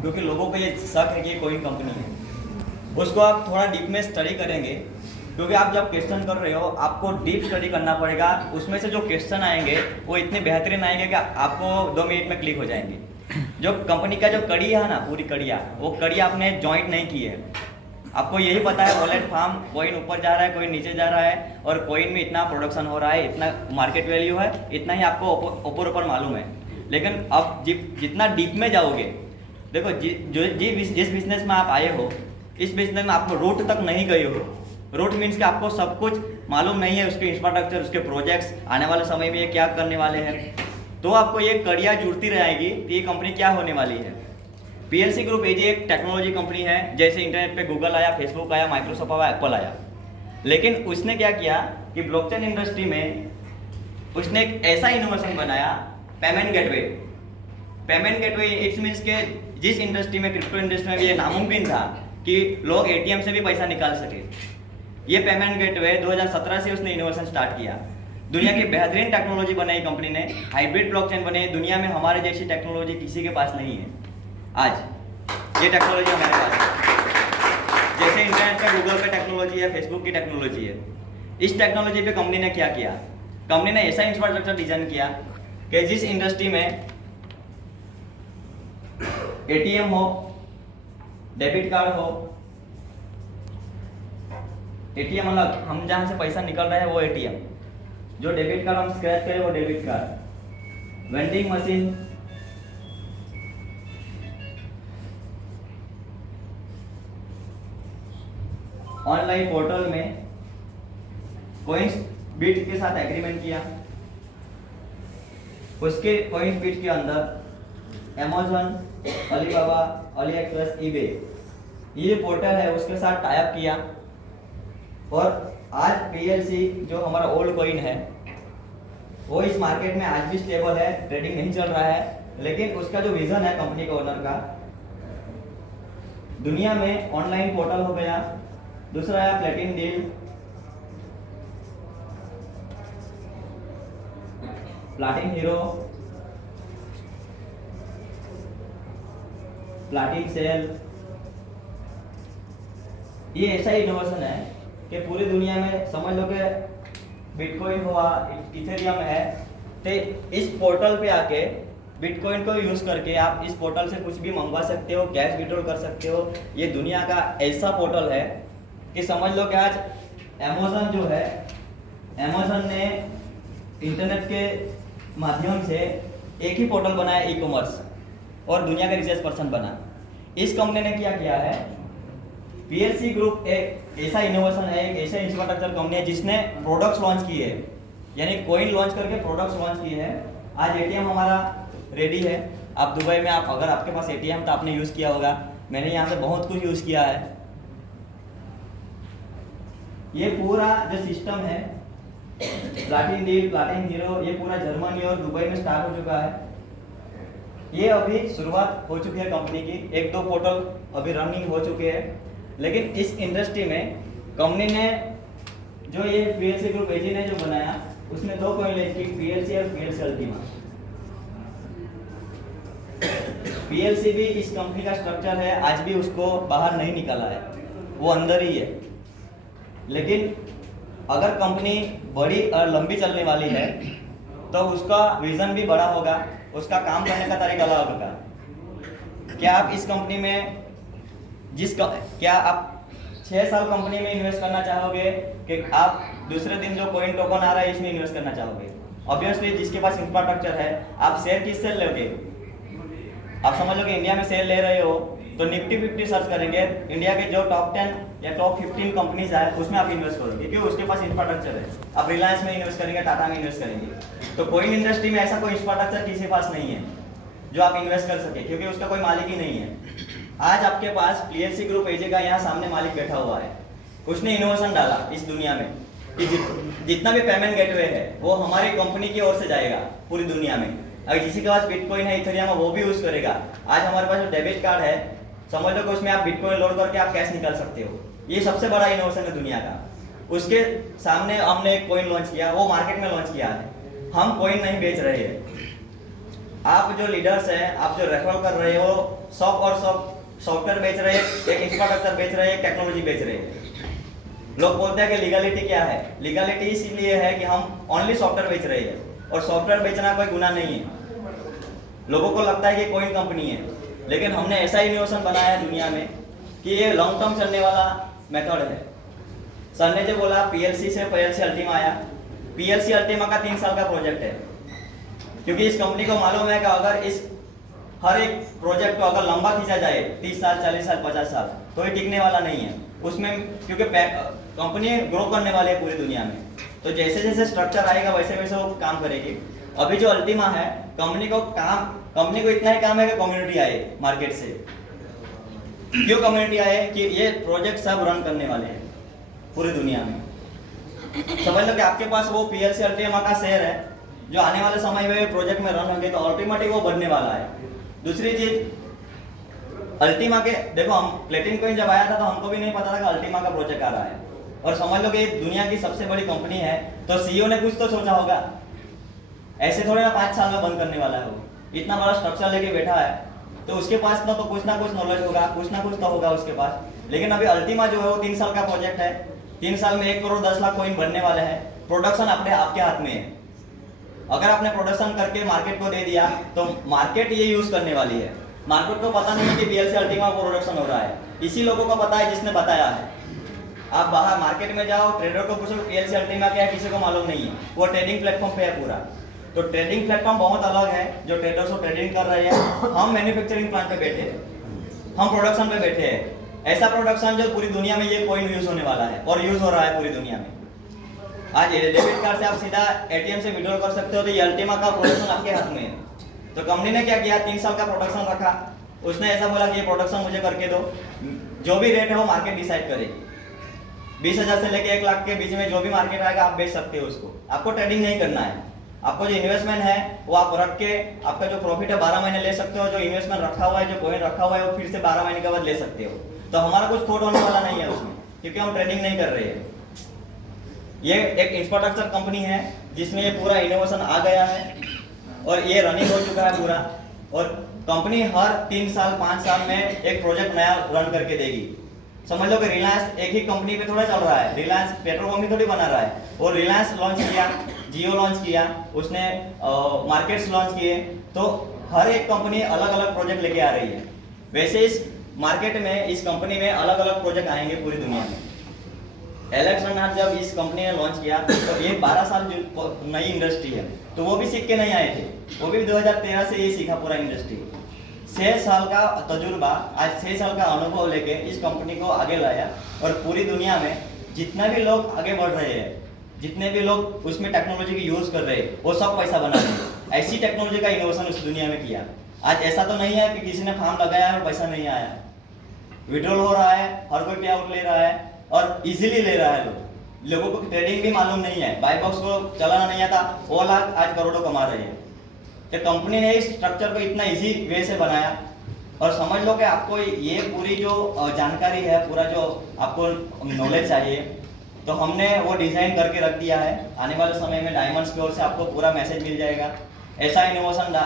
क्योंकि लोगों को ये शक है कि ये कोई कंपनी है। उसको आप थोड़ा डीप में स्टडी करेंगे, क्योंकि आप जब क्वेश्चन कर रहे हो आपको डीप स्टडी करना पड़ेगा। उसमें से जो क्वेश्चन आएंगे वो इतने बेहतरीन आएंगे कि आपको 2 मिनट में क्लिक हो जाएंगे। जो कंपनी का जो कड़ी है ना, पूरी कड़िया, वो कड़ी आपने जॉइंट नहीं की है। आपको यही पता है वॉलेट फार्म कोइन ऊपर जा रहा है, कोइन नीचे जा रहा है, और कोइन में इतना प्रोडक्शन हो रहा है, इतना मार्केट वैल्यू है, इतना ही आपको ऊपर मालूम है। लेकिन अब जितना डीप में जाओगे, देखो जिस बिजनेस में आप आए हो, इस बिजनेस में आपको रूट तक नहीं गए हो। रूट मीन्स कि आपको सब कुछ मालूम नहीं है, उसके इंफ्रास्ट्रक्चर, उसके प्रोजेक्ट्स, आने वाले समय में ये क्या करने वाले हैं। तो आपको ये कड़ियाँ जुड़ती रहेगी कि ये कंपनी क्या होने वाली है। पीएलसी ग्रुप एजी एक टेक्नोलॉजी कंपनी है। जैसे इंटरनेट पे गूगल आया, फेसबुक आया, माइक्रोसॉफ्ट आया, एप्पल आया, लेकिन उसने क्या किया कि ब्लॉकचेन इंडस्ट्री में उसने एक ऐसा इनोवेशन बनाया, payment gateway. Payment gateway it's means के जिस इंडस्ट्री में, क्रिप्टो इंडस्ट्री में ये नामुमकिन था कि लोग एटीएम से भी पैसा निकाल सके, ये पेमेंट गेटवे 2017 से उसने इनोवेशन स्टार्ट किया। दुनिया की बेहतरीन टेक्नोलॉजी बनाई कंपनी ने, हाइब्रिड ब्लॉकचेन बने। दुनिया में हमारे जैसी टेक्नोलॉजी किसी के पास नहीं है। आज ये टेक्नोलॉजी हमारे पास है। जैसे इंटरनेट पे गूगल पे टेक्नोलॉजी है, फेसबुक की टेक्नोलॉजी है। इस टेक्नोलॉजी पे कंपनी ने क्या किया, कंपनी ने ऐसा इंफ्रास्ट्रक्चर डिजाइन किया कि जिस इंडस्ट्री में एटीएम हो, डेबिट कार्ड हो, एटीएम अलग, हम जहाँ से पैसा निकल रहा है वो एटीएम, जो डेबिट कार्ड हम स्क्रैच करें वो debit card, vending machine, online portal में कॉइन्स बिट के साथ एग्रीमेंट किया। उसके कॉइन्स बिट के अंदर Amazon, Alibaba, Ali express, eBay, ये पोर्टल है उसके साथ टाई अप किया। और आज पीएलसी जो हमारा ओल्ड कॉइन है वो इस मार्केट में आज भी स्टेबल है, ट्रेडिंग नहीं चल रहा है, लेकिन उसका जो विजन है कंपनी के ओनर का, दुनिया में ऑनलाइन पोर्टल हो गया। दूसरा है प्लेटिन डील, प्लाटिन हीरो, प्लाटिन सेल। ये ऐसा इनोवेशन है कि पूरी दुनिया में समझ लो कि बिटकॉइन हुआ, इथेरियम है, तो इस पोर्टल पे आके बिटकॉइन को यूज करके आप इस पोर्टल से कुछ भी मंगवा सकते हो, कैश विड्रॉल कर सकते हो। ये दुनिया का ऐसा पोर्टल है कि समझ लो कि आज अमेज़न जो है, अमेज़न ने इंटरनेट के माध्यम से एक ही पोर्टल बनाया ई कॉमर्स, और दुनिया का रिचेस्ट पर्सन बना। इस कंपनी ने क्या किया है, पीएलसी ग्रुप एक ऐसा इनोवेशन है, एक ऐसा इंफ्रास्ट्रक्चर कंपनी है जिसने प्रोडक्ट्स लॉन्च किए हैं, यानी कॉइन लॉन्च करके प्रोडक्ट्स लॉन्च किए हैं। आज एटीएम हमारा रेडी है। आप दुबई में, आप अगर आपके पास एटीएम तो आपने यूज़ किया होगा, मैंने यहाँ से बहुत कुछ यूज़ किया है। ये पूरा जो सिस्टम है, प्लाटिन डील, प्लाटिन हीरो, ये पूरा जर्मनी और दुबई में स्टार्ट हो चुका है। ये अभी शुरुआत हो चुकी है कंपनी की, 1-2 पोर्टल अभी रनिंग हो चुके हैं। लेकिन इस इंडस्ट्री में कंपनी ने जो ये पीएलसी ग्रुप एजी ने जो बनाया, उसने 2 कॉइन लॉन्च की, पीएलसी और पीएलसी अल्टीमा। पीएलसी भी इस कंपनी का स्ट्रक्चर है, आज भी उसको बाहर नहीं निकाला है, वो अंदर ही है। लेकिन अगर कंपनी बड़ी और लंबी चलने वाली है तो उसका विजन भी बड़ा होगा, उसका काम करने का तरीका अलग होगा। क्या आप इस कंपनी में क्या आप 6 साल कंपनी में इन्वेस्ट करना चाहोगे कि आप दूसरे दिन जो कॉइन टोकन आ रहा है इसमें इन्वेस्ट करना चाहोगे? ऑब्वियसली जिसके पास इंफ्रास्ट्रक्चर है, आप शेयर किस से लोगे? आप समझ लो कि इंडिया में शेयर ले रहे हो तो निफ्टी 50 सर्च करेंगे, इंडिया के जो टॉप 10 या टॉप 15 कंपनीज है उसमें आप इन्वेस्ट करोगे, क्योंकि उसके पास इंफ्रास्ट्रक्चर है। आप रिलायंस में इन्वेस्ट करेंगे, टाटा में इन्वेस्ट करेंगे। तो कॉइन इंडस्ट्री में ऐसा कोई इंफ्रास्ट्रक्चर किसी के पास नहीं है जो आप इन्वेस्ट कर सके, क्योंकि उसका कोई मालिक ही नहीं है। आज आपके पास पीएलसी ग्रुप एजे का यहाँ सामने मालिक बैठा हुआ है, उसने इनोवेशन डाला इस दुनिया में कि जितना भी पेमेंट गेटवे है वो हमारी कंपनी की ओर से जाएगा पूरी दुनिया में। अगर किसी के पास बिटकॉइन है, इथेरियम है, वो भी यूज करेगा। आज हमारे पास जो डेबिट कार्ड है, समझ लो कि उसमें आप बिटकॉइन लोड करके आप कैश निकाल सकते हो। ये सबसे बड़ा इनोवेशन है दुनिया का। उसके सामने हमने एक कॉइन लॉन्च किया, वो मार्केट में लॉन्च किया है, हम कॉइन नहीं बेच रहे हैं। आप जो लीडर्स हैं, आप जो रेफर कर रहे हो, सॉफ्टवेयर बेच रहे हैं, एक इंफ्रास्ट्रक्चर बेच रहे हैं, टेक्नोलॉजी बेच रहे हैं। लोग बोलते हैं कि लीगलिटी क्या है। लीगलिटी इसीलिए है कि हम ओनली सॉफ्टवेयर बेच रहे हैं, और सॉफ्टवेयर बेचना कोई गुनाह नहीं है। लोगों को लगता है कि कोई कंपनी है, लेकिन हमने ऐसा इनोवेशन बनाया है दुनिया में कि ये लॉन्ग टर्म चलने वाला मेथड है। सर ने जो बोला पीएलसी से पीएलसी अल्टीमा आया, पीएलसी अल्टीमा का 3 साल का प्रोजेक्ट है, क्योंकि इस कंपनी को मालूम है कि अगर इस हर एक प्रोजेक्ट को अगर लंबा खींचा जाए 30 साल, 40 साल, 50 साल, तो ये टिकने वाला नहीं है उसमें, क्योंकि कंपनी ग्रो करने वाली है पूरी दुनिया में। तो जैसे जैसे स्ट्रक्चर आएगा वैसे वैसे वो काम करेगी। अभी जो अल्टीमा है, कंपनी को इतना ही काम है कि कम्युनिटी आए मार्केट से। क्यों कम्युनिटी आए? कि ये प्रोजेक्ट सब रन करने वाले हैं पूरी दुनिया में। समझ लो कि आपके पास वो पीएलसी अल्टीमा का शेयर है, जो आने वाले समय में प्रोजेक्ट में रन होंगे, तो अल्टीमेटली वो बढ़ने वाला है। दूसरी चीज, अल्टीमा के देखो, हम प्लेटिन कॉइन जब आया था तो हमको भी नहीं पता था कि अल्टीमा का प्रोजेक्ट आ रहा है। और समझ लो कि दुनिया की सबसे बड़ी कंपनी है, तो सीईओ ने कुछ तो सोचा होगा, ऐसे थोड़े ना 5 साल में बंद करने वाला है वो। इतना बड़ा स्ट्रक्चर लेके बैठा है, तो उसके पास तो कुछ ना कुछ नॉलेज होगा, कुछ ना कुछ तो होगा उसके पास। लेकिन अभी अल्टीमा जो है वो 3 साल का प्रोजेक्ट है। 3 साल में 1 करोड़ 10 लाख कॉइन बनने वाले हैं। प्रोडक्शन आपके हाथ में है। अगर आपने प्रोडक्शन करके मार्केट को दे दिया तो मार्केट ये यूज करने वाली है। मार्केट को पता नहीं है कि पीएलसी अल्टीमा प्रोडक्शन हो रहा है, इसी लोगों को पता है जिसने बताया है। आप बाहर मार्केट में जाओ, ट्रेडर को पूछो पीएलसी अल्टीमा क्या है, किसी को मालूम नहीं है। वो ट्रेडिंग प्लेटफॉर्म पे है पूरा। तो ट्रेडिंग प्लेटफॉर्म बहुत अलग है, जो ट्रेडर्स को ट्रेडिंग कर रहे हैं। हम मैन्युफैक्चरिंग प्लांट पे बैठे हैं, हम प्रोडक्शन पे बैठे हैं। ऐसा प्रोडक्शन जो पूरी दुनिया में ये कॉइन यूज होने वाला है और यूज हो रहा है पूरी दुनिया में। आज डेबिट कार्ड से आप सीधा एटीएम से विड्रॉल कर सकते हो, तो ये अल्टीमा का प्रोडक्शन आपके हाथ में है। तो कंपनी ने क्या किया, 3 साल का प्रोडक्शन रखा। उसने ऐसा बोला कि ये प्रोडक्शन मुझे करके दो, जो भी रेट है वो मार्केट डिसाइड करेगी। 20,000 से लेके 1 लाख के बीच में जो भी मार्केट आएगा आप बेच सकते हो उसको। आपको ट्रेडिंग नहीं करना है। आपको जो इन्वेस्टमेंट है वो आप रख के आपका जो प्रॉफिट है 12 महीने ले सकते हो। जो इन्वेस्टमेंट रखा हुआ है, जो कॉइन रखा हुआ है, वो फिर से 12 महीने के बाद ले सकते हो। तो हमारा कुछ थॉट होने वाला नहीं है उसमें, क्योंकि हम ट्रेडिंग नहीं कर रहे हैं। ये एक इंफ्रास्ट्रक्चर कंपनी है जिसमें ये पूरा इनोवेशन आ गया है और ये रनिंग हो चुका है पूरा। और कंपनी हर 3 साल 5 साल में एक प्रोजेक्ट नया रन करके देगी। समझ लो कि रिलायंस एक ही कंपनी पे थोड़ा चल रहा है। रिलायंस पेट्रोल पंप ही थोड़ी बना रहा है। और रिलायंस लॉन्च किया, जियो लॉन्च किया, उसने मार्केट्स लॉन्च किए। तो हर एक कंपनी अलग अलग प्रोजेक्ट लेके आ रही है। वैसे इस मार्केट में, इस कंपनी में अलग अलग प्रोजेक्ट आएंगे पूरी दुनिया में। एलेक्स रनहार्ट जब इस कंपनी ने लॉन्च किया तो ये 12 साल जो नई इंडस्ट्री है, तो वो भी सीख के नहीं आए थे। वो भी 2013 से ये सीखा पूरा इंडस्ट्री। 6 साल का तजुर्बा, आज 6 साल का अनुभव लेके इस कंपनी को आगे लाया। और पूरी दुनिया में जितने भी लोग आगे बढ़ रहे हैं, जितने भी लोग उसमें टेक्नोलॉजी की यूज कर रहे हैं, वो सब पैसा बना रहे हैं। ऐसी टेक्नोलॉजी का इनोवेशन उस दुनिया में किया। आज ऐसा तो नहीं है कि किसी ने फार्म लगाया और पैसा नहीं आया। विड्रॉल हो रहा है, हर कोई पे आउट ले रहा है और इजीली ले रहा है। लोगों को ट्रेडिंग भी मालूम नहीं है, बाय बॉक्स को चलाना नहीं आता, वो लाख आज करोड़ों कमा रहे हैं। तो कंपनी ने इस स्ट्रक्चर को इतना इजी वे से बनाया। और समझ लो कि आपको ये पूरी जो जानकारी है, पूरा जो आपको नॉलेज चाहिए, तो हमने वो डिजाइन करके रख दिया है। आने वाले समय में डायमंड्स की ओर से आपको पूरा मैसेज मिल जाएगा। ऐसा इनोवेशन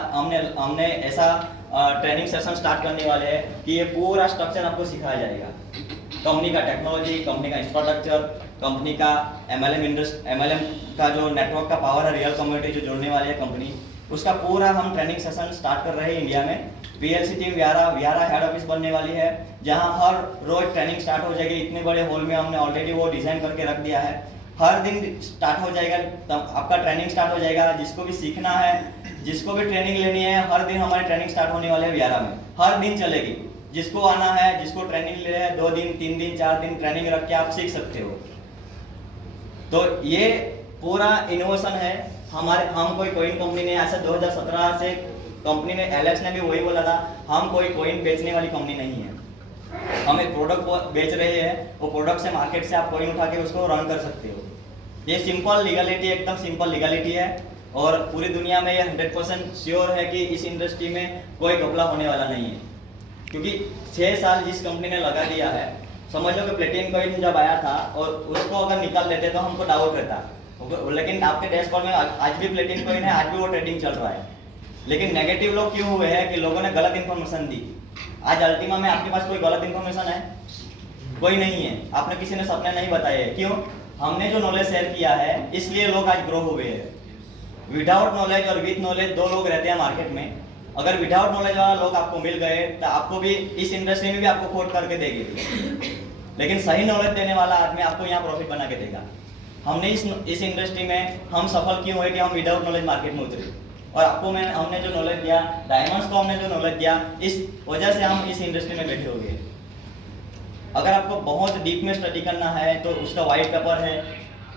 हमने ऐसा ट्रेनिंग सेशन स्टार्ट करने वाले हैं कि ये पूरा स्ट्रक्चर आपको सिखाया जाएगा। कंपनी का टेक्नोलॉजी, कंपनी का इंफ्रास्ट्रक्चर, कंपनी का एमएलएम का जो नेटवर्क का पावर है, रियल कम्युनिटी जो जोड़ने वाली है कंपनी, उसका पूरा हम ट्रेनिंग सेशन स्टार्ट कर रहे हैं इंडिया में। PLC team vihara head office बनने वाली है, जहां हर रोज ट्रेनिंग स्टार्ट हो जाएगी। इतने बड़े हॉल में हमने ऑलरेडी वो डिजाइन करके रख दिया है। हर दिन स्टार्ट हो जाएगा, तब आपका ट्रेनिंग स्टार्ट हो जाएगा। जिसको भी सीखना है, जिसको भी ट्रेनिंग लेनी है, हर दिन हमारी ट्रेनिंग स्टार्ट होने वाले है विहारा में। हर दिन चलेगी। जिसको आना है, जिसको ट्रेनिंग ले है, 2 दिन 3 दिन 4 दिन ट्रेनिंग रख के आप सीख सकते हो। तो ये पूरा इनोवेशन है हमारे। हम कोई कॉइन कंपनी ने ऐसे 2017 से कंपनी ने, एलेक्स ने भी वही बोला था, हम कोई कॉइन बेचने वाली कंपनी नहीं है। हम एक प्रोडक्ट बेच रहे हैं, वो प्रोडक्ट से मार्केट से आप कॉइन उठा के उसको रन कर सकते हो। ये सिंपल लीगलिटी, एकदम सिंपल लीगलिटी है। और पूरी दुनिया में ये 100% श्योर है कि इस इंडस्ट्री में कोई घपला होने वाला नहीं है। क्योंकि 6 साल जिस कंपनी ने लगा दिया है, समझ लो कि प्लेटिन कॉइन जब आया था और उसको अगर निकाल लेते तो हमको डाउट रहता, लेकिन आपके डैशबोर्ड में आज भी प्लेटिन कॉइन है, आज भी वो ट्रेडिंग चल रहा है। लेकिन नेगेटिव लोग क्यों हुए हैं कि लोगों ने गलत इन्फॉर्मेशन दी। आज अल्टीमा में आपके पास कोई गलत इन्फॉर्मेशन है? कोई नहीं है। आपने किसी ने सपने नहीं बताए हैं। क्यों? हमने जो नॉलेज शेयर किया है इसलिए लोग आज ग्रो हुए हैं। विदाउट नॉलेज और विथ नॉलेज दो लोग रहते हैं मार्केट में। अगर विदाउट नॉलेज वाला लोग आपको मिल गए तो आपको भी इस इंडस्ट्री में भी आपको कोट करके देगी, लेकिन सही नॉलेज देने वाला आदमी आपको यहाँ प्रॉफिट बना के देगा। हमने इस इंडस्ट्री में हम सफल क्यों हुए कि हम विदाउट नॉलेज मार्केट में उतरे, और आपको हमने जो नॉलेज दिया, डायमंड्स को हमने जो नॉलेज दिया, इस वजह से हम इस इंडस्ट्री में बैठे हुए हैं। अगर आपको बहुत डीप में स्टडी करना है तो उसका वाइट पेपर है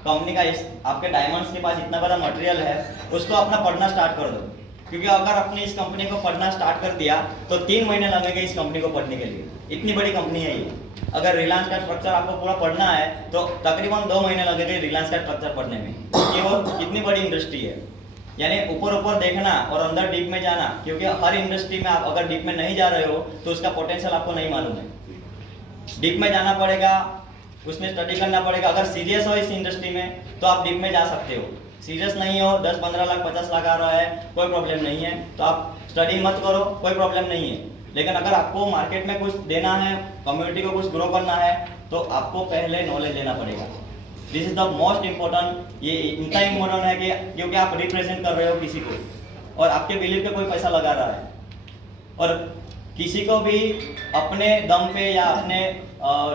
कंपनी का, आपके डायमंड्स के पास इतना बड़ा मटेरियल है, उसको अपना पढ़ना स्टार्ट कर दो। क्योंकि अगर आपने इस कंपनी को पढ़ना स्टार्ट कर दिया तो 3 महीने लगेंगे इस कंपनी को पढ़ने के लिए। इतनी बड़ी कंपनी है ये। अगर रिलायंस का स्ट्रक्चर आपको पूरा पढ़ना है तो तकरीबन 2 महीने लगेंगे रिलायंस का स्ट्रक्चर पढ़ने में, क्योंकि वो कितनी बड़ी इंडस्ट्री है। यानी ऊपर ऊपर देखना और अंदर डीप में जाना, क्योंकि हर इंडस्ट्री में आप अगर डीप में नहीं जा रहे हो तो उसका पोटेंशियल आपको नहीं मालूम है। डीप में जाना पड़ेगा, उसमें स्टडी करना पड़ेगा। अगर सीरियस हो इस इंडस्ट्री में तो आप डीप में जा सकते हो। सीरियस नहीं हो, 10, 15 लाख, 50 लाख आ रहा है, कोई प्रॉब्लम नहीं है, तो आप स्टडी मत करो, कोई प्रॉब्लम नहीं है। लेकिन अगर आपको मार्केट में कुछ देना है, कम्युनिटी को कुछ ग्रो करना है, तो आपको पहले नॉलेज लेना पड़ेगा। This is the most important. ये इतना इम्पोर्टेंट है कि क्योंकि आप रिप्रेजेंट कर रहे हो किसी को और आपके बिलीव पे कोई पैसा लगा रहा है, और किसी को भी अपने दम पे या अपने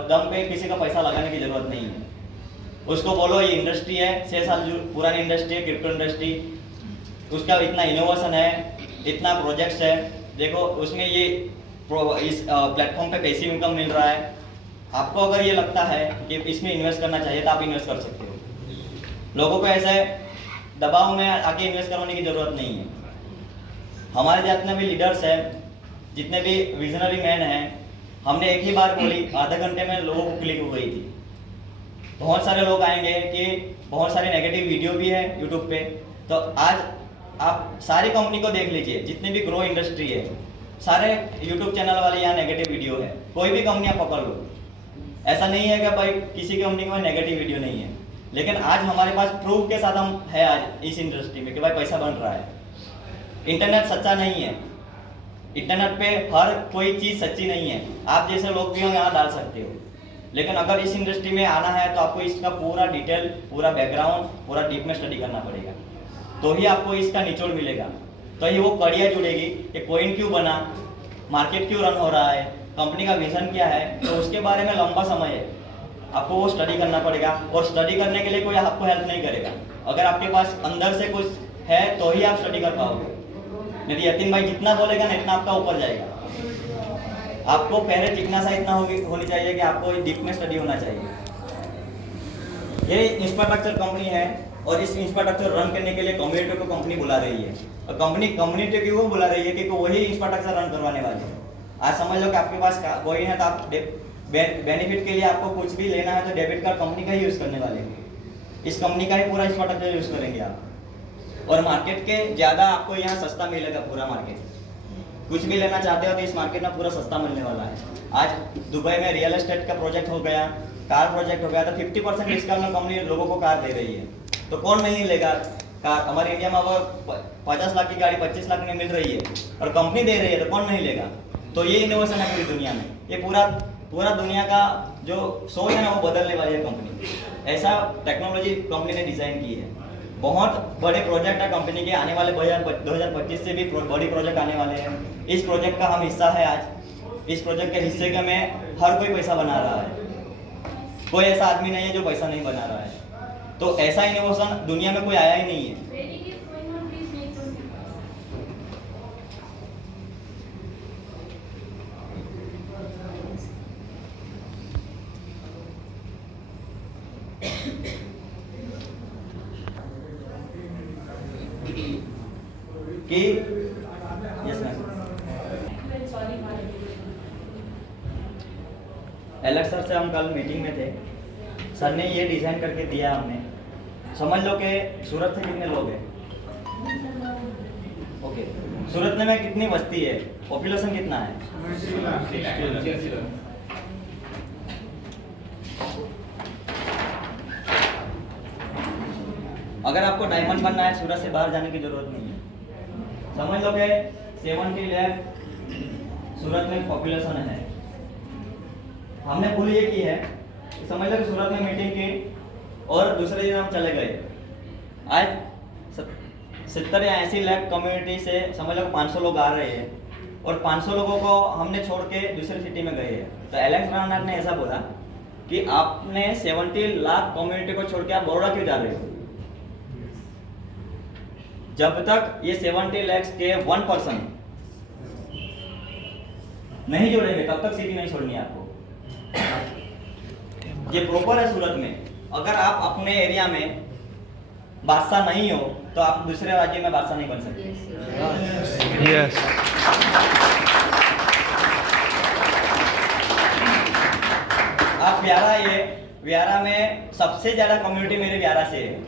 दम पे किसी का पैसा लगाने की जरूरत नहीं है। उसको बोलो ये इंडस्ट्री है, 6 साल पुरानी इंडस्ट्री है, क्रिप्टो इंडस्ट्री, उसका इतना इनोवेशन है, इतना प्रोजेक्ट्स है, देखो उसमें ये इस प्लेटफॉर्म पे पैसिव इनकम मिल रहा है। आपको अगर ये लगता है कि इसमें इन्वेस्ट करना चाहिए तो आप इन्वेस्ट कर सकते हो। लोगों को ऐसे दबाव में आके इन्वेस्ट करवाने की जरूरत नहीं है। हमारे जितने भी लीडर्स हैं, जितने भी विजनरी मैन हैं, हमने एक ही बार बोली, आधे घंटे में लोगों को क्लिक हो गई थी। बहुत सारे लोग आएंगे कि बहुत सारे नेगेटिव वीडियो भी है यूट्यूब पे, तो आज आप सारी कंपनी को देख लीजिए, जितनी भी ग्रो इंडस्ट्री है, सारे यूट्यूब चैनल वाले यहाँ नेगेटिव वीडियो है। कोई भी कंपनी आप पकड़ लो, ऐसा नहीं है कि भाई किसी कंपनी में नेगेटिव वीडियो नहीं है। लेकिन आज हमारे पास प्रूफ के साथ हम है आज इस इंडस्ट्री में कि भाई पैसा बन रहा है। इंटरनेट सच्चा नहीं है, इंटरनेट पे हर कोई चीज़ सच्ची नहीं है। आप जैसे लोग भी हो यहाँ डाल सकते हो, लेकिन अगर इस इंडस्ट्री में आना है तो आपको इसका पूरा डिटेल, पूरा बैकग्राउंड, पूरा डीप में स्टडी करना पड़ेगा, तो ही आपको इसका निचोड़ मिलेगा। तो ही वो कड़ियाँ जुड़ेगी कि कॉइन क्यों बना, मार्केट क्यों रन हो रहा है, कंपनी का विजन क्या है, तो उसके बारे में लंबा समय है, आपको वो स्टडी करना पड़ेगा। और स्टडी करने के लिए कोई आपको हेल्प नहीं करेगा। अगर आपके पास अंदर से कुछ है तो ही आप स्टडी कर पाओगे। नहीं, यतीन भाई जितना बोलेगा ना इतना आपका ऊपर जाएगा। आपको पहले जिज्ञासा इतना होनी चाहिए कि आपको डीप में स्टडी होना चाहिए। ये इंफ्रास्ट्रक्चर कंपनी है और इस इंफ्रास्ट्रक्चर रन करने के लिए कम्युनिटी को कंपनी बुला रही है। और कंपनी कम्युनिटी क्यों बुला रही है? क्योंकि वही इंफ्रास्ट्रक्चर रन करवाने वाले हैं। आज समझ लो कि आपके पास कोई है तो आप बेनिफिट के लिए आपको कुछ भी लेना है तो डेबिट कार्ड कंपनी का ही यूज़ करने वाले हैं। इस कंपनी का ही पूरा इंफ्रास्ट्रक्चर यूज़ करेंगे आप, और मार्केट के ज़्यादा आपको यहाँ सस्ता मिलेगा। पूरा मार्केट कुछ भी लेना चाहते हो तो इस मार्केट में पूरा सस्ता मिलने वाला है। आज दुबई में रियल एस्टेट का प्रोजेक्ट हो गया, कार प्रोजेक्ट हो गया, तो 50% डिस्काउंट में कंपनी लोगों को कार दे रही है। तो कौन नहीं लेगा कार? हमारे इंडिया में अगर 50 लाख की गाड़ी 25 लाख में मिल रही है और कंपनी दे रही है तो कौन नहीं लेगा? तो ये इनोवेशन है पूरी दुनिया में। ये पूरा दुनिया का जो सोच है ना वो बदलने वाली है कंपनी। ऐसा टेक्नोलॉजी कंपनी ने डिज़ाइन की है। बहुत बड़े प्रोजेक्ट है कंपनी के आने वाले 2025 से भी बड़ी प्रोजेक्ट आने वाले हैं। इस प्रोजेक्ट का हम हिस्सा है। आज इस प्रोजेक्ट के हिस्से का में हर कोई पैसा बना रहा है। कोई ऐसा आदमी नहीं है जो पैसा नहीं बना रहा है। तो ऐसा इनोवेशन दुनिया में कोई आया ही नहीं है। कि यस मैम, एलेक्स सर से हम कल मीटिंग में थे। सर ने ये डिज़ाइन करके दिया हमने। समझ लो कि सूरत से कितने लोग हैं? ओके, सूरत में कितनी बस्ती है? पॉपुलेशन कितना है? अगर आपको डायमंड बनना है सूरत से बाहर जाने की जरूरत नहीं है। समझ लो कि 70 लाख सूरत में पॉपुलेशन है। हमने भूल ये की है, समझ लो कि सूरत में मीटिंग की और दूसरे दिन हम चले गए। आज 70 या 80 लाख कम्युनिटी से समझ लो 500 लोग आ रहे हैं और 500 लोगों को हमने छोड़ के दूसरी सिटी में गए हैं। तो एलेक्स रानाथ ने ऐसा बोला कि आपने 70 लाख कम्युनिटी को छोड़ के आप बड़ौदा क्यों जा रहे हो? जब तक ये 70 लाख के 1% नहीं जोड़ेंगे तब तक सिटी नहीं छोड़नी है आपको। ये प्रॉपर है सूरत में। अगर आप अपने एरिया में बादशाह नहीं हो तो आप दूसरे राज्य में बादशाह नहीं बन सकते। यस। आप व्यारा में सबसे ज्यादा कम्युनिटी मेरे व्यारा से है,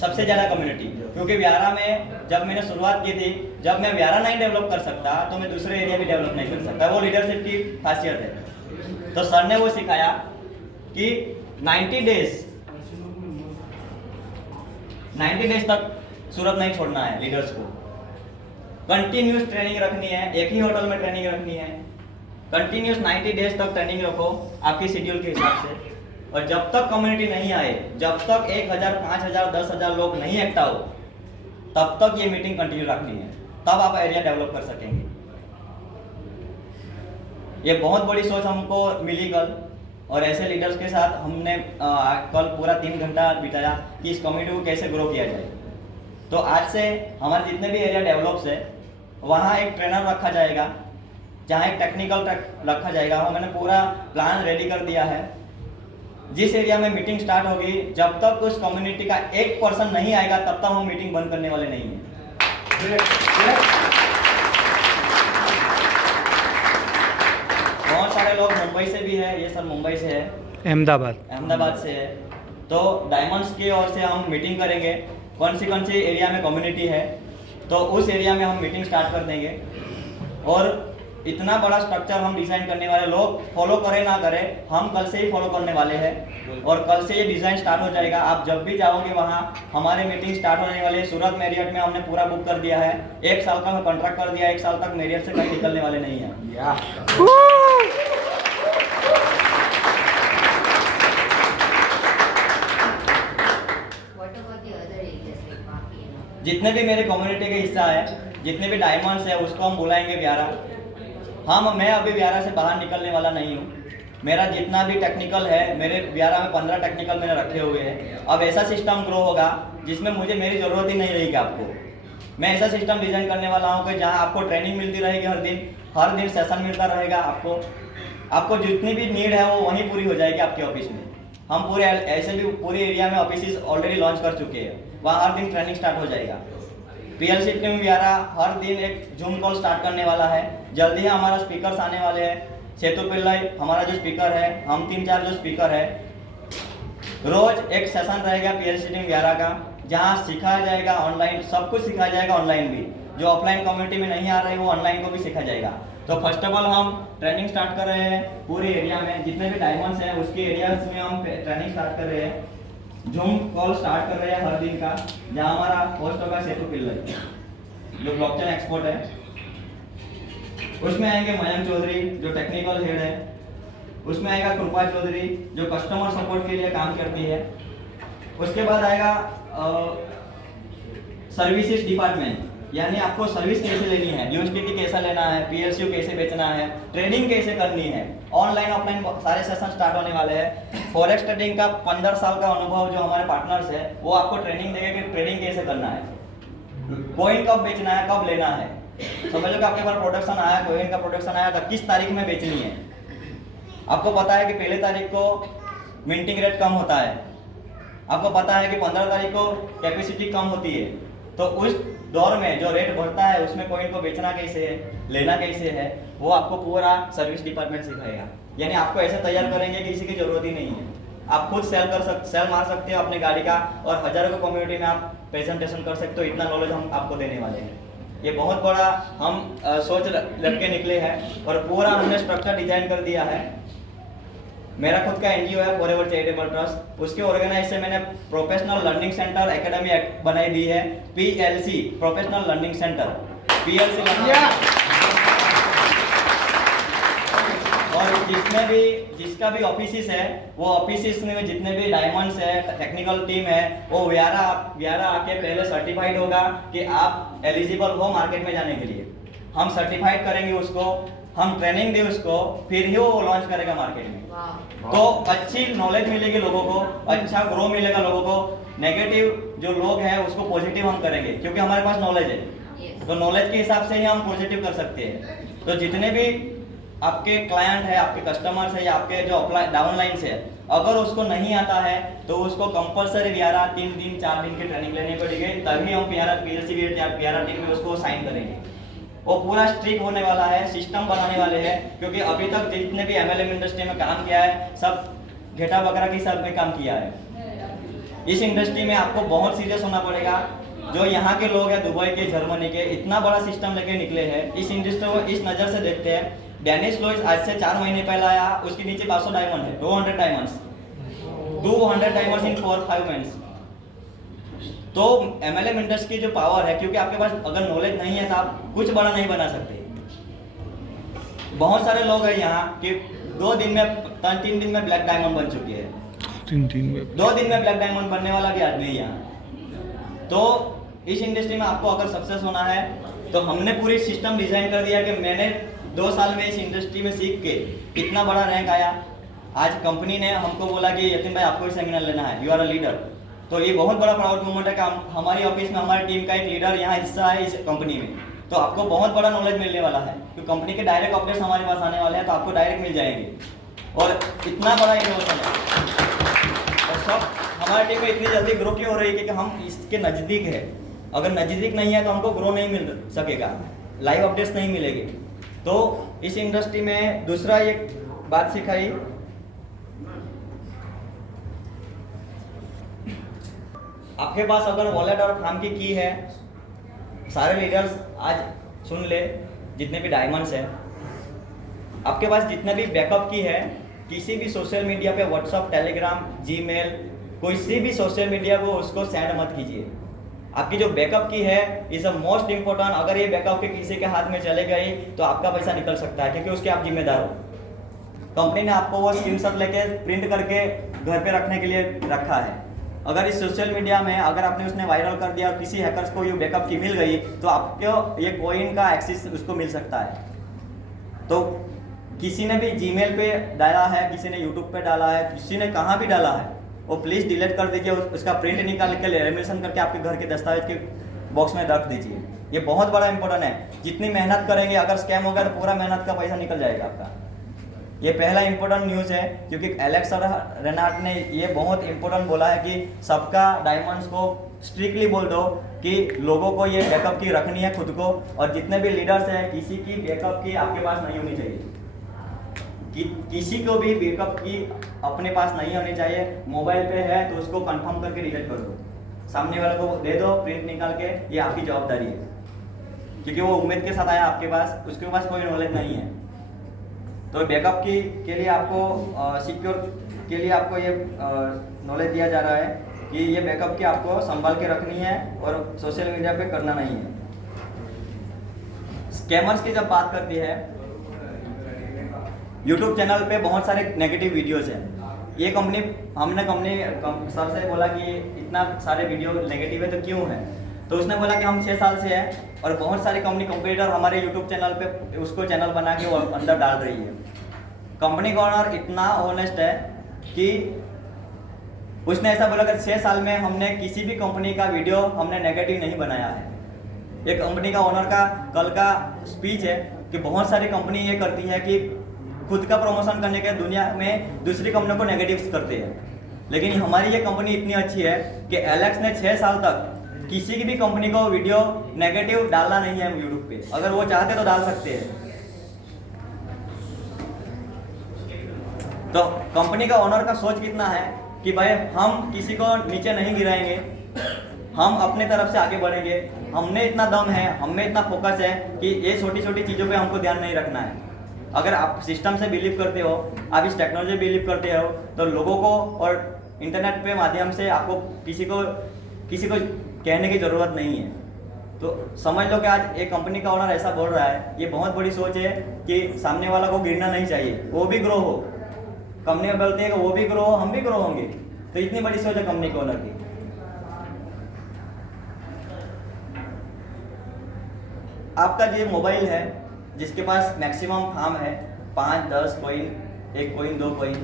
सबसे ज्यादा कम्युनिटी। क्योंकि व्यारा में जब मैंने शुरुआत की थी, जब मैं व्यारा नहीं डेवलप कर सकता तो मैं दूसरे एरिया भी डेवलप नहीं कर सकता। वो लीडरशिप की खासियत है। तो सर ने वो सिखाया कि 90 डेज तक सूरत नहीं छोड़ना है लीडर्स को। कंटिन्यूस ट्रेनिंग रखनी है, एक ही होटल में ट्रेनिंग रखनी है। कंटिन्यूस 90 डेज तक ट्रेनिंग रखो आपकी शेड्यूल के हिसाब से। और जब तक कम्युनिटी नहीं आए, जब तक 1000, 5000, 10,000 लोग नहीं एकता हो, तब तक ये मीटिंग कंटिन्यू रखनी है। तब आप एरिया डेवलप कर सकेंगे। ये बहुत बड़ी सोच हमको मिली कल, और ऐसे लीडर्स के साथ हमने कल पूरा 3 घंटा बिताया कि इस कम्युनिटी को कैसे ग्रो किया जाए। तो आज से हमारे जितने भी एरिया डेवलप्स है वहाँ एक ट्रेनर रखा जाएगा, जहाँ एक टेक्निकल रखा जाएगा। मैंने पूरा प्लान रेडी कर दिया है। जिस एरिया में मीटिंग स्टार्ट होगी, जब तक उस कम्युनिटी का 1% नहीं आएगा तब तक हम मीटिंग बंद करने वाले नहीं हैं। बहुत सारे लोग मुंबई से भी है, ये सर मुंबई से है, अहमदाबाद से है। तो डायमंड्स की ओर से हम मीटिंग करेंगे, कौन सी एरिया में कम्युनिटी है, तो उस एरिया में हम मीटिंग स्टार्ट कर देंगे। और इतना बड़ा स्ट्रक्चर हम डिजाइन करने वाले, लोग फॉलो करें ना करें, हम कल से ही फॉलो करने वाले हैं। और कल से ये डिजाइन स्टार्ट हो जाएगा। आप जब भी जाओगे वहाँ हमारे मीटिंग स्टार्ट होने वाली है। सूरत मैरियट में हमने पूरा बुक कर दिया है, 1 साल का कॉन्ट्रैक्ट कर दिया है। 1 साल तक मैरियट से कहीं निकलने वाले नहीं है। जितने भी मेरे कम्युनिटी के हिस्सा है, जितने भी डायमंड्स है, उसको हम बुलाएंगे व्यारा। मैं अभी व्यारा से बाहर निकलने वाला नहीं हूँ। मेरा जितना भी टेक्निकल है, मेरे व्यारा में 15 टेक्निकल मैंने रखे हुए हैं। अब ऐसा सिस्टम ग्रो होगा जिसमें मुझे मेरी ज़रूरत ही नहीं रहेगी आपको। मैं ऐसा सिस्टम डिज़ाइन करने वाला हूँ कि जहाँ आपको ट्रेनिंग मिलती रहेगी, हर दिन सेशन मिलता रहेगा। आपको जितनी भी नीड है वो वहीं पूरी हो जाएगी आपके ऑफिस में। हम पूरे ऐसे भी पूरे एरिया में ऑफिस ऑलरेडी लॉन्च कर चुके हैं, वहाँ हर दिन ट्रेनिंग स्टार्ट हो जाएगा। PLC टीम व्यारा हर दिन एक जूम कॉल स्टार्ट करने वाला है। जल्दी ही हमारा स्पीकर्स आने वाले हैं। सेतु पिल्लई हमारा जो स्पीकर है, हम 3-4 जो स्पीकर है, रोज एक सेशन रहेगा PLC टीम व्यारा का, जहाँ सिखाया जाएगा ऑनलाइन, सब कुछ सिखाया जाएगा ऑनलाइन भी। जो ऑफलाइन कम्युनिटी में नहीं आ रहे वो ऑनलाइन को भी सिखाया जाएगा। तो फर्स्ट ऑफ ऑल हम ट्रेनिंग स्टार्ट कर रहे हैं पूरे एरिया में, जितने भी डायमंड्स हैं उसके एरियाज में हम ट्रेनिंग स्टार्ट कर रहे हैं। जूम कॉल स्टार्ट कर रहे हैं हर दिन का, जहाँ हमारा होस्ट होगा सेतु पिल्लई जो ब्लॉकचेन एक्सपर्ट है। उसमें आएंगे मयंक चौधरी जो टेक्निकल हेड है। उसमें आएगा कृपा चौधरी जो कस्टमर सपोर्ट के लिए काम करती है। उसके बाद आएगा सर्विसेज डिपार्टमेंट, यानी आपको सर्विस कैसे लेनी है, यूएसडीटी कैसा लेना है, PSU कैसे बेचना है, ट्रेडिंग कैसे करनी है। ऑनलाइन ऑफलाइन सारे सेशन स्टार्ट होने वाले हैं। फॉरेक्स ट्रेडिंग का 15 साल का अनुभव जो हमारे पार्टनर्स है वो आपको ट्रेनिंग देंगे कि ट्रेडिंग कैसे करना है, कॉइन कब बेचना है, कब लेना है। समझ लो कि आपके पास प्रोडक्शन आया, कॉइन का प्रोडक्शन आया तो किस तारीख में बेचनी है। आपको पता है कि पहले तारीख को मिंटिंग रेट कम होता है, आपको पता है कि 15 तारीख को कैपेसिटी कम होती है। तो उस दौर में जो रेट बढ़ता है उसमें कॉइन को बेचना कैसे है, लेना कैसे है, वो आपको पूरा सर्विस डिपार्टमेंट सिखाएगा। यानी आपको ऐसे तैयार करेंगे कि किसी की जरूरत ही नहीं है। आप खुद सेल मार सकते हो अपनी गाड़ी का, और हजारों को कम्युनिटी में आप प्रेजेंटेशन कर सकते हो। इतना नॉलेज हम आपको देने वाले हैं। ये बहुत बड़ा हम सोच रख के निकले हैं और पूरा हमने स्ट्रक्चर डिजाइन कर दिया है। मेरा खुद का NGO है फॉरएवर चैरिटेबल ट्रस्ट, उसके ऑर्गेनाइज से मैंने प्रोफेशनल लर्निंग सेंटर एकेडमी बनाई दी है, PLC professional learning centre. PLC और जिसका भी ऑफिस है, वो ऑफिस में जितने भी डायमंड्स है, टेक्निकल टीम है, वो व्यारा आके पहले सर्टिफाइड होगा कि आप एलिजिबल हो मार्केट में जाने के लिए। हम सर्टिफाइड करेंगे उसको, हम ट्रेनिंग दे उसको, फिर ही वो लॉन्च करेगा मार्केट में। तो अच्छी नॉलेज मिलेगी लोगों को, अच्छा ग्रो मिलेगा लोगों को। नेगेटिव जो लोग हैं उसको पॉजिटिव हम करेंगे, क्योंकि हमारे पास नॉलेज है। तो नॉलेज के हिसाब से ही हम पॉजिटिव कर सकते हैं। तो जितने भी आपके क्लाइंट है, आपके कस्टमर्स है, या आपके जो डाउनलाइन है, अगर उसको नहीं आता है तो उसको कंपलसरी व्यारा 3 दिन 4 दिन की ट्रेनिंग लेनी पड़ेगी, तभी हम PLC व्यारा टीम में उसको साइन करेंगे। वो पूरा स्ट्रिक्ट होने वाला है, सिस्टम बनाने वाले हैं, क्योंकि अभी तक जितने भी MLM इंडस्ट्री में काम किया है, सब घेटा बकरा की सब में काम किया है। इस इंडस्ट्री में आपको बहुत सीरियस होना पड़ेगा। जो यहाँ के लोग हैं दुबई के, जर्मनी के, इतना बड़ा सिस्टम लेके निकले हैं। इस इंडस्ट्री को इस नज़र से देखते हैं। डेनिस लुइस आज से 4 महीने पहले आया, उसके नीचे 500 डायमंड है, 200 डायमंड्स इन 4-5 मंथ्स। तो MLM इंडस्ट्री की जो पावर है, क्योंकि आपके पास अगर नॉलेज नहीं है तो आप कुछ बड़ा नहीं बना सकते। बहुत सारे लोग हैं यहाँ कि 2 दिन में 3 दिन में ब्लैक डायमंड बन चुके हैं। 2 दिन में ब्लैक डायमंड बनने वाला भी आदमी है यहाँ। तो इस इंडस्ट्री में आपको अगर सक्सेस होना है तो हमने पूरी सिस्टम डिजाइन कर दिया कि मैंने 2 साल में इस इंडस्ट्री में सीख के इतना बड़ा रैंक आया। आज कंपनी ने हमको बोला कि यतीन भाई आपको ही सेमिनार लेना है, यू आर अ लीडर। तो ये बहुत बड़ा प्राउड मोमेंट है कि हमारी ऑफिस में हमारी टीम का एक लीडर यहाँ हिस्सा है इस कंपनी में। तो आपको बहुत बड़ा नॉलेज मिलने वाला है, क्योंकि कंपनी के डायरेक्ट अपडेट्स हमारे पास आने वाले हैं, तो आपको डायरेक्ट मिल जाएंगे। और इतना बड़ा इनोवेशन है, और सब हमारी टीम में इतनी जल्दी ग्रो क्यों हो रही है कि हम इसके नज़दीक है। अगर नज़दीक नहीं है तो हमको ग्रो नहीं मिल सकेगा, लाइव अपडेट्स नहीं मिलेंगे। तो इस इंडस्ट्री में दूसरा एक बात सिखाई, आपके पास अगर वॉलेट और फार्म की है, सारे लीडर्स आज सुन ले, जितने भी डायमंड्स हैं, आपके पास जितने भी बैकअप की है, किसी भी सोशल मीडिया पे व्हाट्सअप, टेलीग्राम, जीमेल, कोई सी भी सोशल मीडिया को उसको सेंड मत कीजिए। आपकी जो बैकअप की है इज अ मोस्ट इंपॉर्टेंट। अगर ये बैकअप के किसी के हाथ में चले गई तो आपका पैसा निकल सकता है, क्योंकि उसके आप जिम्मेदार हो। कंपनी ने आपको वो स्क्रीनशॉट लेके प्रिंट करके घर पे रखने के लिए रखा है। अगर इस सोशल मीडिया में अगर आपने उसने वायरल कर दिया और किसी हैकर्स को ये बैकअप की मिल गई तो आपको ये कॉइन का एक्सेस उसको मिल सकता है। तो किसी ने भी जीमेल पे डाला है, किसी ने यूट्यूब पे डाला है, किसी ने कहाँ भी डाला है, वो प्लीज़ डिलीट कर दीजिए। उसका प्रिंट निकाल के लेमिनेशन करके आपके घर के दस्तावेज के बॉक्स में रख दीजिए। ये बहुत बड़ा इंपॉर्टेंट है। जितनी मेहनत करेंगे, अगर स्कैम होगा तो पूरा मेहनत का पैसा निकल जाएगा आपका। ये पहला इंपॉर्टेंट न्यूज़ है, क्योंकि एलेक्स और रेनाल्ड ने ये बहुत इंपॉर्टेंट बोला है कि सबका डायमंड्स को स्ट्रिक्टली बोल दो कि लोगों को ये बैकअप की रखनी है खुद को, और जितने भी लीडर्स हैं किसी की बैकअप की आपके पास नहीं होनी चाहिए। किसी को भी बैकअप की अपने पास नहीं होनी चाहिए। मोबाइल पे है तो उसको कंफर्म करके डिलीट कर दो, सामने वाले को दे दो प्रिंट निकाल के, ये आपकी जवाबदारी है, क्योंकि वो उम्मीद के साथ आया आपके पास, उसके पास कोई नॉलेज नहीं है। तो बैकअप के लिए आपको सिक्योर के लिए आपको ये नॉलेज दिया जा रहा है कि ये बैकअप की आपको संभाल के रखनी है और सोशल मीडिया पे करना नहीं है। स्कैमर्स की जब बात करती है, यूट्यूब चैनल पे बहुत सारे नेगेटिव वीडियोस हैं। ये हमने कंपनी सर से बोला कि इतना सारे वीडियो नेगेटिव है तो क्यों है, तो उसने बोला कि हम 6 साल से है और बहुत सारी कंपनी कंपटीटर हमारे यूट्यूब चैनल पे उसको चैनल बना के वो अंदर डाल रही है। कंपनी का ओनर इतना ऑनेस्ट है कि उसने ऐसा बोला कि 6 साल में हमने किसी भी कंपनी का वीडियो हमने नेगेटिव नहीं बनाया है। एक कंपनी का ओनर का कल का स्पीच है कि बहुत सारी कंपनी ये करती है कि खुद का प्रमोशन करने के दुनिया में दूसरी कंपनियों को नेगेटिव करते हैं, लेकिन हमारी ये कंपनी इतनी अच्छी है कि एलेक्स ने 6 साल तक किसी की भी कंपनी को वीडियो नेगेटिव डालना नहीं है यूट्यूब पे। अगर वो चाहते तो डाल सकते हैं। तो कंपनी का ओनर का सोच कितना है कि भाई हम किसी को नीचे नहीं गिराएंगे, हम अपने तरफ से आगे बढ़ेंगे। हमने इतना दम है, हमें इतना फोकस है कि ये छोटी छोटी चीज़ों पे हमको ध्यान नहीं रखना है। अगर आप सिस्टम से बिलीव करते हो, आप इस टेक्नोलॉजी बिलीव करते हो, तो लोगों को और इंटरनेट पे माध्यम से आपको किसी को कहने की ज़रूरत नहीं है। तो समझ लो कि आज एक कंपनी का ओनर ऐसा बोल रहा है, ये बहुत बड़ी सोच है कि सामने वाला को गिरना नहीं चाहिए, वो भी ग्रो हो। कंपनी में बोलते हैं कि वो भी ग्रो हो, हम भी ग्रो होंगे। तो इतनी बड़ी सोच है कंपनी के ओनर की। आपका जो मोबाइल है, जिसके पास मैक्सिमम फार्म है 5, 10 कॉइन, 1 कॉइन, 2 कॉइन,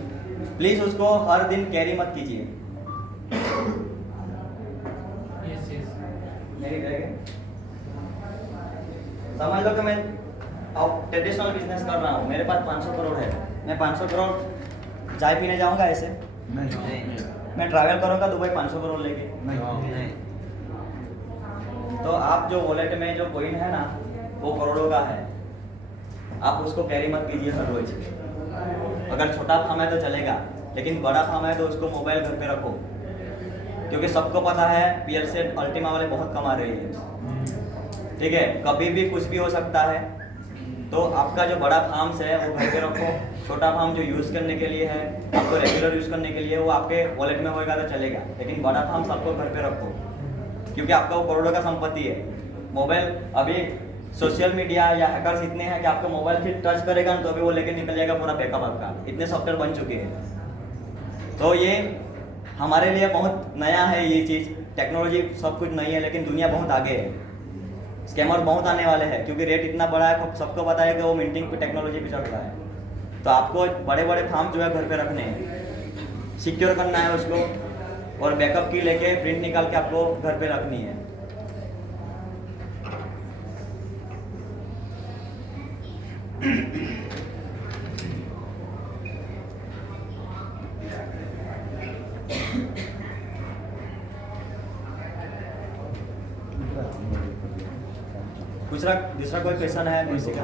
प्लीज़ उसको हर दिन कैरी मत कीजिए। मेरी रहेगी। समझ लो कि मैं अब ट्रेडिशनल बिजनेस कर रहा हूँ, मेरे पास 500 करोड़ है, मैं 500 करोड़ चाय पीने जाऊँगा ऐसे? नहीं। मैं ट्रैवल करूँगा दुबई 500 करोड़ लेके? नहीं। तो आप जो वॉलेट में जो कॉइन है ना, वो करोड़ों का है, आप उसको कैरी मत कीजिए हर रोज। अगर छोटा फार्म है तो चलेगा, लेकिन बड़ा फार्म है तो उसको मोबाइल घर पे रखो, क्योंकि सबको पता है पीएलसी अल्टीमा वाले बहुत कमा रहे हैं। ठीक है, कभी भी कुछ भी हो सकता है। तो आपका जो बड़ा फार्म्स है वो घर पे रखो, छोटा फार्म जो यूज़ करने के लिए है, आपको रेगुलर यूज़ करने के लिए, वो आपके वॉलेट में होएगा तो चलेगा, लेकिन बड़ा फार्म्स आपको घर पे रखो, क्योंकि आपका वो करोड़ों का संपत्ति है। मोबाइल अभी सोशल मीडिया या हैकर्स इतने हैं कि आपका मोबाइल फिर टच करेगा ना तो भी वो लेके निकल जाएगा पूरा बैकअप आपका, इतने सॉफ्टवेयर बन चुके हैं। तो ये हमारे लिए बहुत नया है, ये चीज़ टेक्नोलॉजी सब कुछ नई है, लेकिन दुनिया बहुत आगे है। स्कैमर बहुत आने वाले हैं, क्योंकि रेट इतना बड़ा है, सबको पता है कि वो मिंटिंग पे टेक्नोलॉजी पे चल रहा है। तो आपको बड़े बड़े फार्म जो है घर पे रखने हैं, सिक्योर करना है उसको, और बैकअप की लेके प्रिंट निकाल के आपको घर पे रखनी है। दूसरा कोई क्वेश्चन है किसी का?